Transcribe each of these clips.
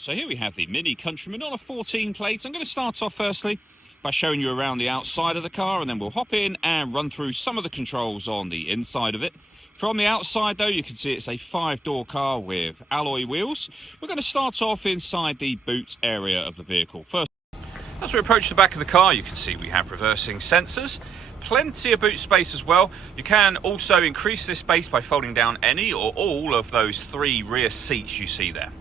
So here we have the Mini Countryman on a 14 plate. I'm going to start off firstly by showing you around the outside of the car, and then we'll hop in and run through some of the controls on the inside of it. From the outside though, you can see it's a 5-door car with alloy wheels. We're going to start off inside the boot area of the vehicle. First, as we approach the back of the car, you can see we have reversing sensors. Plenty of boot space as well. You can also increase this space by folding down any or all of those 3 rear seats you see there.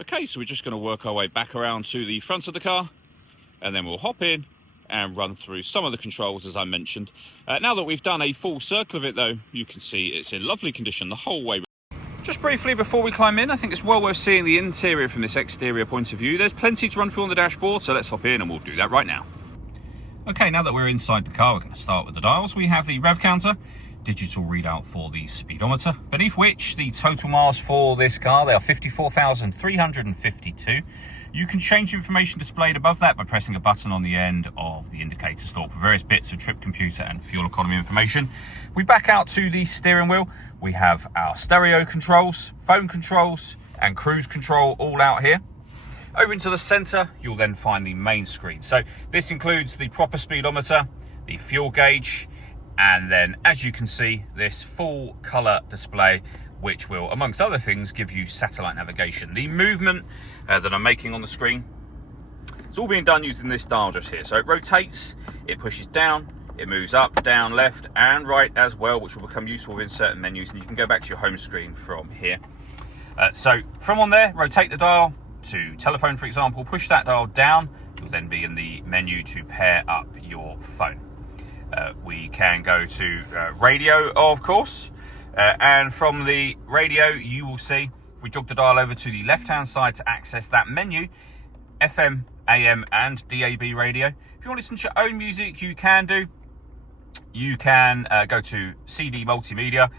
Okay, so we're just going to work our way back around to the front of the car, and then we'll hop in and run through some of the controls as I mentioned. Now that we've done a full circle of it though, you can see it's in lovely condition the whole way. Just briefly before we climb in, I think it's well worth seeing the interior from this exterior point of view. There's plenty to run through on the dashboard, so let's hop in and we'll do that right now. Okay, now that we're inside the car, we're going to start with the dials. We have the rev counter, digital readout for the speedometer, beneath which the total miles for this car, they are 54,352. You can change information displayed above that by pressing a button on the end of the indicator stalk for various bits of trip computer and fuel economy information. If we back out to the steering wheel, we have our stereo controls, phone controls and cruise control all out here. Over into the center, you'll then find the main screen. So this includes the proper speedometer, the fuel gauge, and then as you can see, this full color display, which will, amongst other things, give you satellite navigation. The movement that I'm making on the screen, it's all being done using this dial just here. So it rotates, it pushes down, it moves up, down, left, and right as well, which will become useful in certain menus, and you can go back to your home screen from here. So from on there, rotate the dial to telephone, for example, push that dial down, you'll then be in the menu to pair up your phone. We can go to radio, of course, and from the radio you will see, if we jog the dial over to the left hand side to access that menu, FM, AM and DAB radio. If you want to listen to your own music, you can do. You can go to CD multimedia,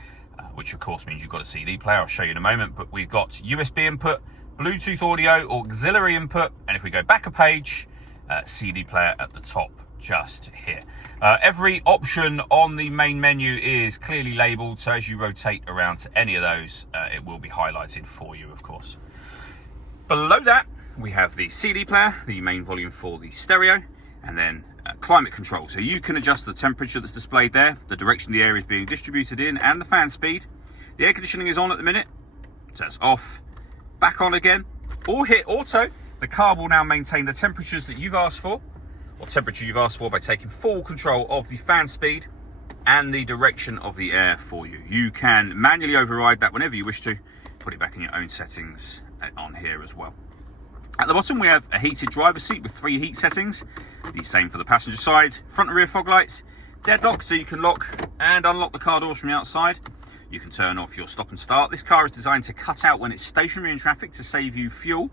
which of course means you've got a CD player. I'll show you in a moment, but we've got USB input, Bluetooth audio, auxiliary input, and if we go back a page, CD player at the top just here. Every option on the main menu is clearly labeled, so as you rotate around to any of those, it will be highlighted for you, of course. Below that, we have the CD player, the main volume for the stereo, and then climate control. So you can adjust the temperature that's displayed there, the direction the air is being distributed in, and the fan speed. The air conditioning is on at the minute, so it's off, back on again, or hit auto. The car will now maintain the temperatures that you've asked for, or temperature you've asked for, by taking full control of the fan speed and the direction of the air for you. You can manually override that whenever you wish to, put it back in your own settings on here as well. At the bottom we have a heated driver's seat with 3 heat settings, the same for the passenger side, front and rear fog lights, deadlock so you can lock and unlock the car doors from the outside. You can turn off your stop and start. This car is designed to cut out when it's stationary in traffic to save you fuel.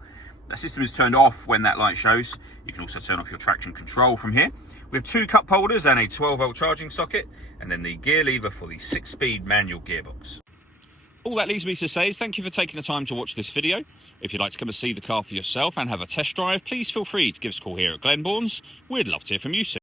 The system is turned off when that light shows. You can also turn off your traction control from here. We have 2 cup holders and a 12-volt charging socket, and then the gear lever for the 6-speed manual gearbox. All that leaves me to say is thank you for taking the time to watch this video. If you'd like to come and see the car for yourself and have a test drive, please feel free to give us a call here at Glenbourne's. We'd love to hear from you soon.